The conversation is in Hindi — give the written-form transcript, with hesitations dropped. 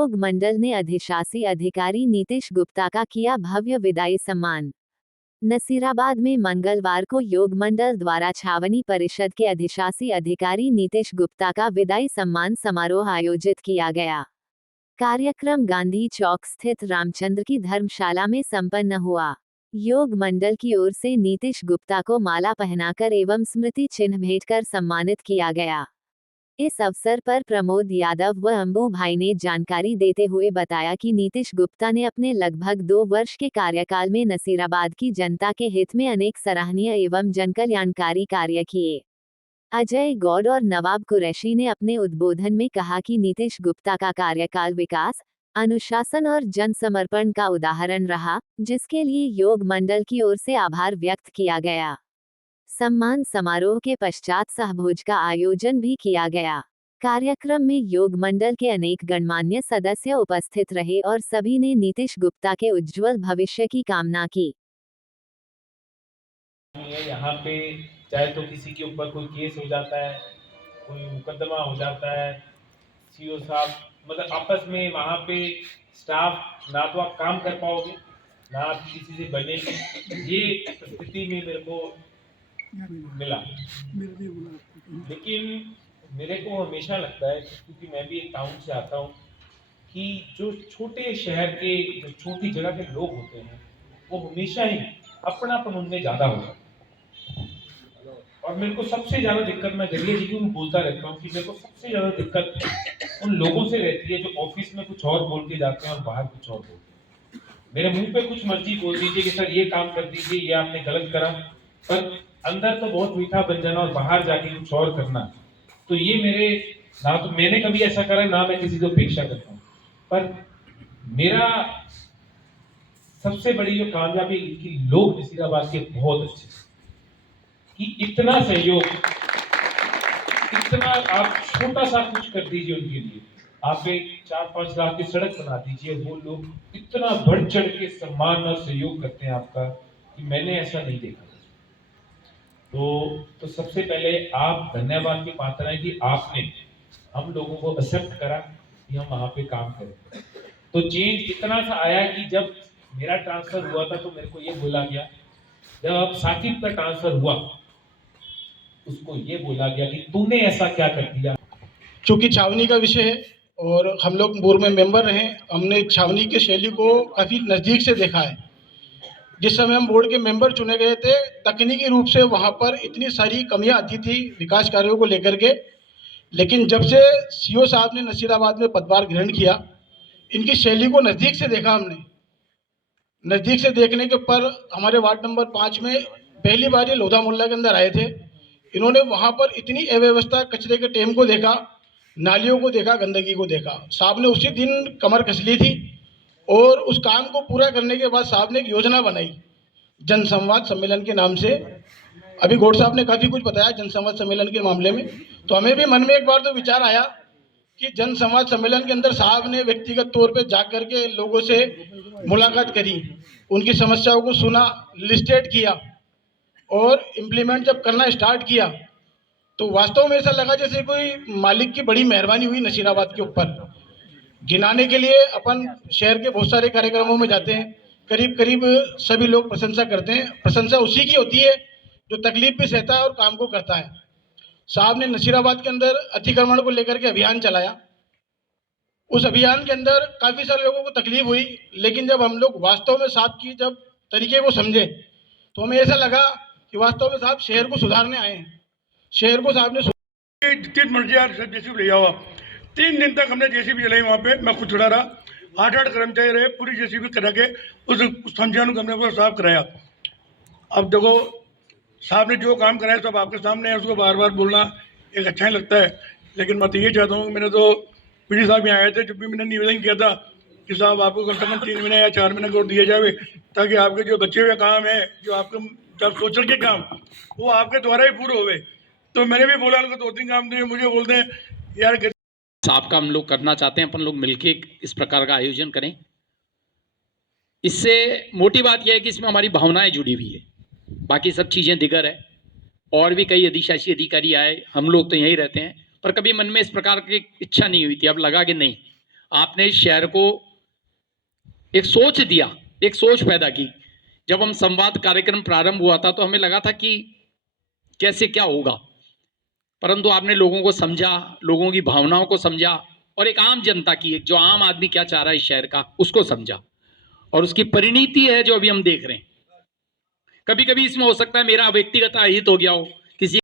योग मंडल ने अधिशासी अधिकारी नीतीश गुप्ता का किया भव्य विदाई सम्मान। नसीराबाद में मंगलवार को योग मंडल द्वारा छावनी परिषद के अधिशासी अधिकारी नीतीश गुप्ता का विदाई सम्मान समारोह आयोजित किया गया। कार्यक्रम गांधी चौक स्थित रामचंद्र की धर्मशाला में संपन्न हुआ। योग मंडल की ओर से नीतीश गुप्ता को माला पहनाकर एवं स्मृति चिन्ह भेंट कर सम्मानित किया गया। इस अवसर पर प्रमोद यादव व अंबू भाई ने जानकारी देते हुए बताया कि नीतीश गुप्ता ने अपने लगभग 2 वर्ष के कार्यकाल में नसीराबाद की जनता के हित में अनेक सराहनीय एवं जनकल्याणकारी कार्य किए। अजय गौड़ और नवाब कुरैशी ने अपने उद्बोधन में कहा कि नीतीश गुप्ता का कार्यकाल विकास, अनुशासन और जनसमर्पण का उदाहरण रहा, जिसके लिए योग मंडल की ओर से आभार व्यक्त किया गया। सम्मान समारोह के पश्चात सहभोज का आयोजन भी किया गया। कार्यक्रम में योग मंडल के अनेक गणमान्य सदस्य उपस्थित रहे और सभी ने नीतीश गुप्ता के उज्जवल भविष्य की कामना की। यहाँ पे चाहे तो किसी के ऊपर कोई केस हो जाता है, कोई मुकदमा हो जाता है, सीओ साहब मतलब आपस में वहाँ पे स्टाफ ना तो आप काम कर पाओगे ना आप किसी से बनेगी। ये स्थिति में मेरे को मिला, लेकिन मेरे को हमेशा लगता है क्योंकि मैं भी एक टाउन से आता हूँ कि जो छोटे शहर के जो छोटी जगह के लोग होते हैं वो हमेशा ही अपनापन उनमें ज़्यादा होता है। और मेरे को सबसे ज़्यादा दिक्कत, मैं जरिए जी को बोलता रहता हूँ कि मेरे को सबसे ज़्यादा दिक्कत उन लोगों से रहती है जो ऑफिस में कुछ और बोल के जाते हैं और बाहर कुछ और बोलते हैं। मेरे मुंह पे कुछ मर्जी बोल दीजिए कि सर ये काम कर दीजिए, ये आपने गलत करा, पर अंदर तो बहुत मीठा बन जाना और बाहर जाके कुछ और करना। तो ये मेरे ना तो मैंने कभी ऐसा करा ना मैं किसी से अपेक्षा करता हूँ, पर मेरा सबसे बड़ी जो कामयाबी कि लोग नसीराबाद के बहुत अच्छे कि इतना सहयोग, इतना आप छोटा सा कुछ कर दीजिए उनके लिए, आप एक 4-5 लाख की सड़क बना दीजिए, वो लोग इतना बढ़ चढ़ के सम्मान और सहयोग करते हैं आपका कि मैंने ऐसा नहीं देखा। तो सबसे पहले आप धन्यवाद के पात्र हैं कि आपने हम लोगों को एक्सेप्ट करा कि हम वहां पे काम करें। तो चेंज इतना सा आया कि जब मेरा ट्रांसफर हुआ था तो मेरे को ये बोला गया, जब अब साकिब का ट्रांसफर हुआ उसको ये बोला गया कि तूने ऐसा क्या कर दिया। चूंकि छावनी का विषय है और हम लोग बोर्ड में मेंबर रहे, हमने छावनी की शैली को काफ़ी नज़दीक से देखा है। जिस समय हम बोर्ड के मेंबर चुने गए थे, तकनीकी रूप से वहाँ पर इतनी सारी कमियां आती थी विकास कार्यों को लेकर के, लेकिन जब से सीओ साहब ने नसीराबाद में पदभार ग्रहण किया, इनकी शैली को नज़दीक से देखा हमने। नज़दीक से देखने के ऊपर हमारे वार्ड नंबर 5 में पहली बार ये लोधा मोहल्ला के अंदर आए थे। इन्होंने वहाँ पर इतनी अव्यवस्था, कचरे के टेम को देखा, नालियों को देखा, गंदगी को देखा। साहब ने उसी दिन कमर कस ली थी और उस काम को पूरा करने के बाद साहब ने एक योजना बनाई जनसंवाद सम्मेलन के नाम से। अभी गौड़ साहब ने काफ़ी कुछ बताया जनसंवाद सम्मेलन के मामले में, तो हमें भी मन में एक बार तो विचार आया कि जनसंवाद सम्मेलन के अंदर साहब ने व्यक्तिगत तौर पे जा कर के लोगों से मुलाकात करी, उनकी समस्याओं को सुना, लिस्टेड किया और इम्प्लीमेंट जब करना स्टार्ट किया तो वास्तव में ऐसा लगा जैसे कोई मालिक की बड़ी मेहरबानी हुई नसीराबाद के ऊपर। गिनाने के लिए अपन शहर के बहुत सारे कार्यक्रमों में जाते हैं, करीब करीब सभी लोग प्रशंसा करते हैं। प्रशंसा उसी की होती है जो तकलीफ भी सहता है और काम को करता है। साहब ने नसीराबाद के अंदर अतिक्रमण को लेकर के अभियान चलाया। उस अभियान के अंदर काफ़ी सारे लोगों को तकलीफ हुई, लेकिन जब हम लोग वास्तव में साहब की जब तरीके को समझे तो हमें ऐसा लगा कि वास्तव में साहब शहर को सुधारने आए हैं। शहर को साहब ने जितनी मर्जी यार जेसीबी ले जाओ आप। 3 दिन तक हमने जेसीबी चलाई वहाँ पे, मैं खुद खड़ा रहा, 8 कर्मचारी रहे, पूरी जेसीबी करा के उस संचालन को हमने पूरा साफ कराया। अब देखो साहब ने जो काम कराया सब आपके सामने है, उसको बार बार बोलना एक अच्छा ही लगता है, लेकिन मैं तो ये चाहता हूँ, मैंने तो पीडी साहब यहाँ आए थे, जब भी मैंने निवेदन किया था कि साहब आपको कम से कम 3 महीने या 4 महीने को दिया जाए ताकि आपके जो बचे हुए काम है, जो आपके जब सोचल के काम, वो आपके द्वारा ही पूरे हुए। तो मैंने भी बोला उनको 2-3 काम दिए, मुझे बोलते हैं यार साहब का हम लोग करना चाहते हैं, अपन लोग मिलके इस प्रकार का आयोजन करें। इससे मोटी बात यह है कि इसमें हमारी भावनाएं जुड़ी हुई है, बाकी सब चीज़ें दिगर है। और भी कई अधिशासी अधिकारी आए, हम लोग तो यहीं रहते हैं, पर कभी मन में इस प्रकार की इच्छा नहीं हुई थी। अब लगा कि नहीं, आपने इस शहर को एक सोच दिया, एक सोच पैदा की। जब हम संवाद कार्यक्रम प्रारंभ हुआ था तो हमें लगा था कि कैसे क्या होगा, परंतु आपने लोगों को समझा, लोगों की भावनाओं को समझा और एक आम जनता की, एक जो आम आदमी क्या चाह रहा है इस शहर का, उसको समझा और उसकी परिणति है जो अभी हम देख रहे हैं। कभी कभी इसमें हो सकता है मेरा व्यक्तिगत अहित हो गया हो, किसी